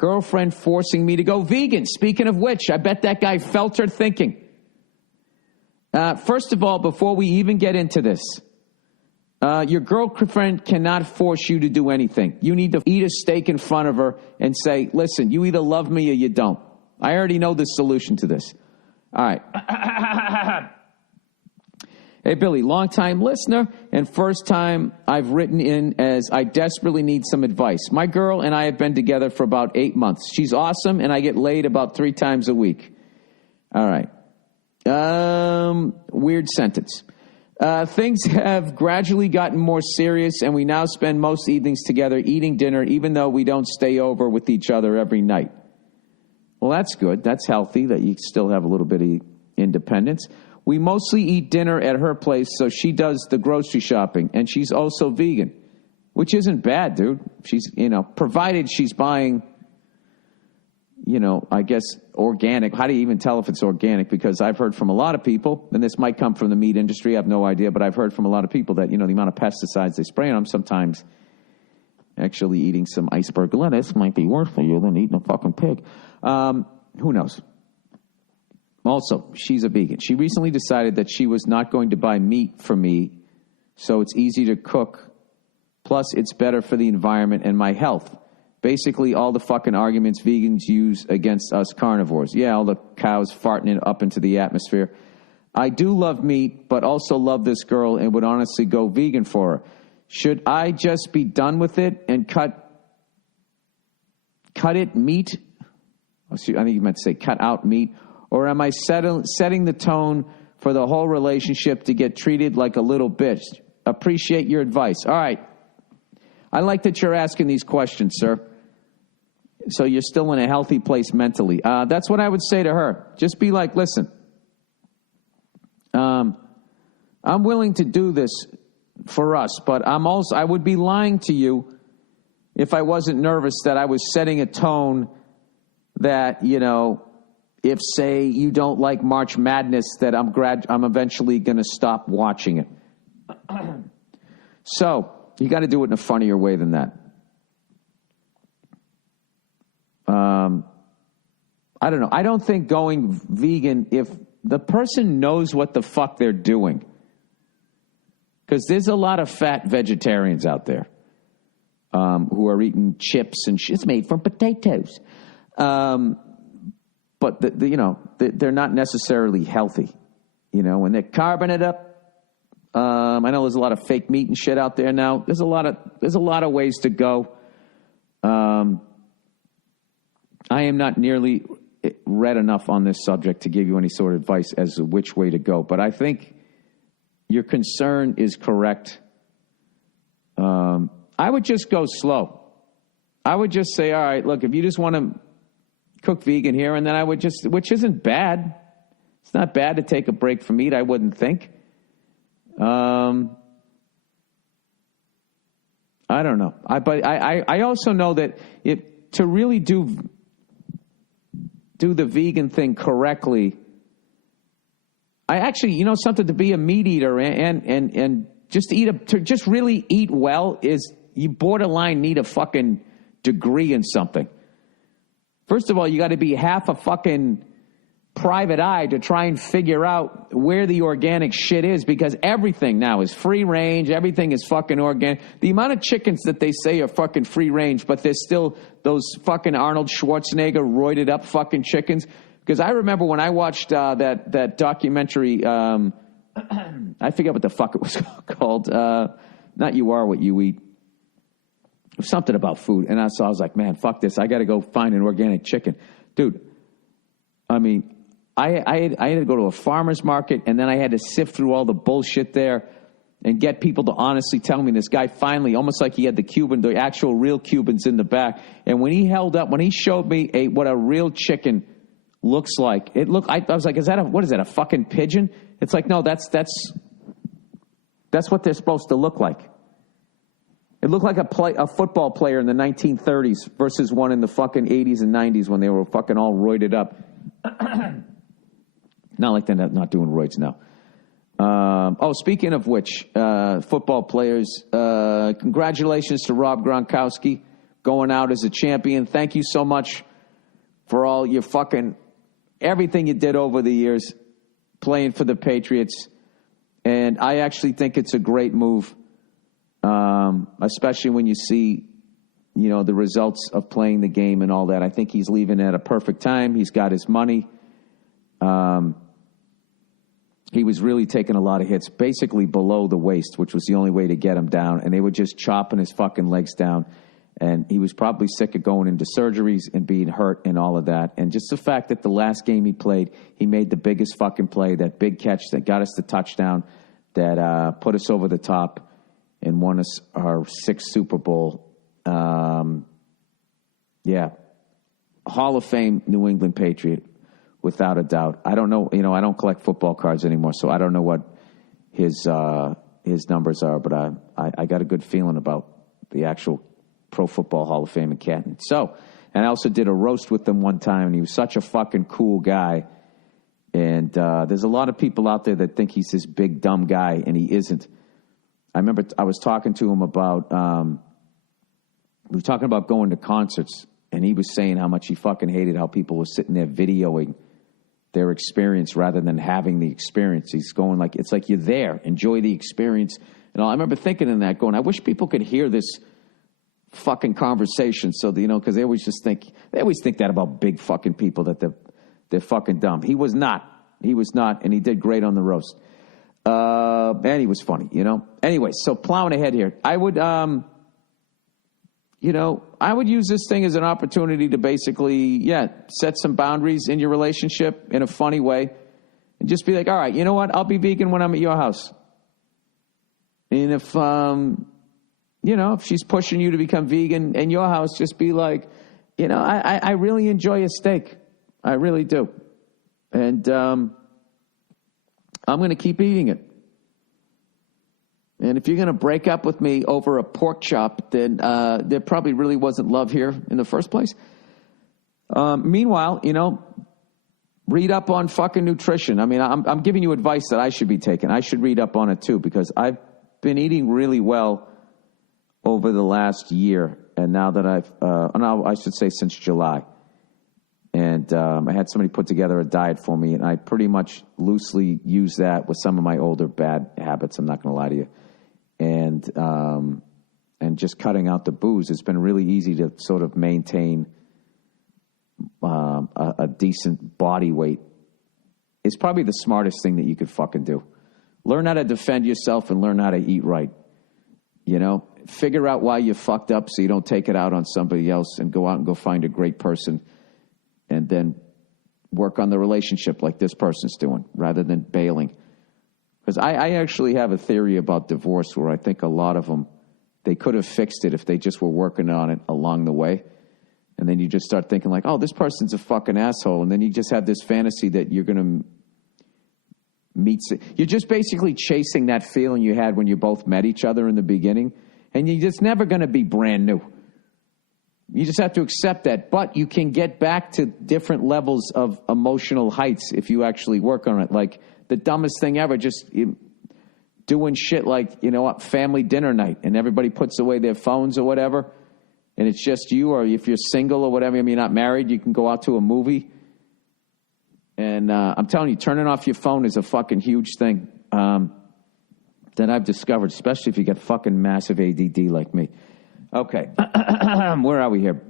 girlfriend forcing me to go vegan. Speaking of which, I bet that guy felt her thinking. First of all, before we even get into this, your girlfriend cannot force you to do anything. You need to eat a steak in front of her and say, listen, you either love me or you don't. I already know the solution to this. All right. Hey, Billy, long-time listener and first time I've written in as I desperately need some advice. My girl and I have been together for about 8 months. She's awesome, and I get laid about 3 times a week. All right. Weird sentence. Things have gradually gotten more serious, and we now spend most evenings together eating dinner, even though we don't stay over with each other every night. Well, that's good. That's healthy, that you still have a little bit of independence. We mostly eat dinner at her place, so she does the grocery shopping, and she's also vegan, which isn't bad, dude. She's, provided she's buying, I guess, organic. How do you even tell if it's organic? Because I've heard from a lot of people, and this might come from the meat industry, I have no idea, but I've heard from a lot of people that, the amount of pesticides they spray on them, sometimes actually eating some iceberg lettuce might be worse for you than eating a fucking pig. Who knows? Also, she's a vegan. She recently decided that she was not going to buy meat for me, so it's easy to cook. Plus, it's better for the environment and my health. Basically, all the fucking arguments vegans use against us carnivores. Yeah, all the cows farting it up into the atmosphere. I do love meat, but also love this girl and would honestly go vegan for her. Should I just be done with it and cut it meat? I think you meant to say cut out meat. Or am I setting the tone for the whole relationship to get treated like a little bitch? Appreciate your advice. All right. I like that you're asking these questions, sir. So you're still in a healthy place mentally. That's what I would say to her. Just be like, listen, I'm willing to do this for us, but I would be lying to you if I wasn't nervous that I was setting a tone that, if, say, you don't like March Madness, that I'm eventually going to stop watching it. So you got to do it in a funnier way than that. I don't know. I don't think going vegan, if the person knows what the fuck they're doing, because there's a lot of fat vegetarians out there who are eating chips and shit. It's made from potatoes. But, they're not necessarily healthy. When they're carving it up, I know there's a lot of fake meat and shit out there now. There's a lot of ways to go. I am not nearly read enough on this subject to give you any sort of advice as to which way to go. But I think your concern is correct. I would just go slow. I would just say, all right, look, if you just want to cook vegan here, and then I would just, which isn't bad. It's not bad to take a break from meat, I wouldn't think. I don't know. But I also know that to really do the vegan thing correctly, I actually, something, to be a meat eater and just to just really eat well is, you borderline need a fucking degree in something. First of all, you got to be half a fucking private eye to try and figure out where the organic shit is, because everything now is free range. Everything is fucking organic. The amount of chickens that they say are fucking free range, but there's still those fucking Arnold Schwarzenegger roided up fucking chickens. Because I remember when I watched that documentary, I forget what the fuck it was called. Not You Are What You Eat. Something about food. And so I was like, man, fuck this. I got to go find an organic chicken. Dude, I mean, I had to go to a farmer's market, and then I had to sift through all the bullshit there and get people to honestly tell me. This guy finally, almost like he had the actual real Cubans in the back. And when he showed me what a real chicken looks like, I was like, what is that, a fucking pigeon? It's like, no, that's what they're supposed to look like. It looked like a football player in the 1930s versus one in the fucking 80s and 90s when they were fucking all roided up. Not like they're not doing roids now. Speaking of which, football players, congratulations to Rob Gronkowski. going out as a champion. Thank you so much for all your fucking everything you did over the years playing for the Patriots. And I actually think it's a great move, especially when you see, the results of playing the game and all that. I think he's leaving at a perfect time. He's got his money. He was really taking a lot of hits, basically below the waist, which was the only way to get him down. And they were just chopping his fucking legs down. And he was probably sick of going into surgeries and being hurt and all of that. And just the fact that the last game he played, he made the biggest fucking play, that big catch that got us the touchdown, that put us over the top and won us our 6th Super Bowl. Hall of Fame New England Patriot, without a doubt. I don't know, I don't collect football cards anymore, so I don't know what his numbers are, but I got a good feeling about the actual Pro Football Hall of Fame in Canton. So, and I also did a roast with him one time, and he was such a fucking cool guy. And there's a lot of people out there that think he's this big, dumb guy, and he isn't. I remember I was talking to him about, we were talking about going to concerts, and he was saying how much he fucking hated how people were sitting there videoing their experience rather than having the experience. He's going like, it's like you're there, enjoy the experience. And I remember thinking in that, going, I wish people could hear this fucking conversation, so that, because they always think that about big fucking people, that they're fucking dumb. He was not, and he did great on the roast. And he was funny, Anyway, so plowing ahead here, I would use this thing as an opportunity to basically, set some boundaries in your relationship in a funny way, and just be like, all right, you know what? I'll be vegan when I'm at your house. And if she's pushing you to become vegan in your house, just be like, I really enjoy a steak. I really do. And I'm going to keep eating it. And if you're going to break up with me over a pork chop, then there probably really wasn't love here in the first place. Meanwhile, read up on fucking nutrition. I mean, I'm giving you advice that I should be taking. I should read up on it too, because I've been eating really well over the last year, and now that I should say since July. And I had somebody put together a diet for me, and I pretty much loosely use that with some of my older bad habits. I'm not going to lie to you. And just cutting out the booze, it's been really easy to sort of maintain a decent body weight. It's probably the smartest thing that you could fucking do. Learn how to defend yourself and learn how to eat right. Figure out why you fucked up so you don't take it out on somebody else, and go out and go find a great person, and then work on the relationship like this person's doing, rather than bailing. Because I actually have a theory about divorce where I think a lot of them, they could have fixed it if they just were working on it along the way. And then you just start thinking like, oh, this person's a fucking asshole. And then you just have this fantasy that you're going to meet. You're just basically chasing that feeling you had when you both met each other in the beginning. And you're just never going to be brand new. You just have to accept that. But you can get back to different levels of emotional heights if you actually work on it. Like the dumbest thing ever, just doing shit like, family dinner night, and everybody puts away their phones or whatever, and it's just you, or if you're single or whatever, you're not married, you can go out to a movie. And I'm telling you, turning off your phone is a fucking huge thing that I've discovered, especially if you get fucking massive ADD like me. Okay, where are we here?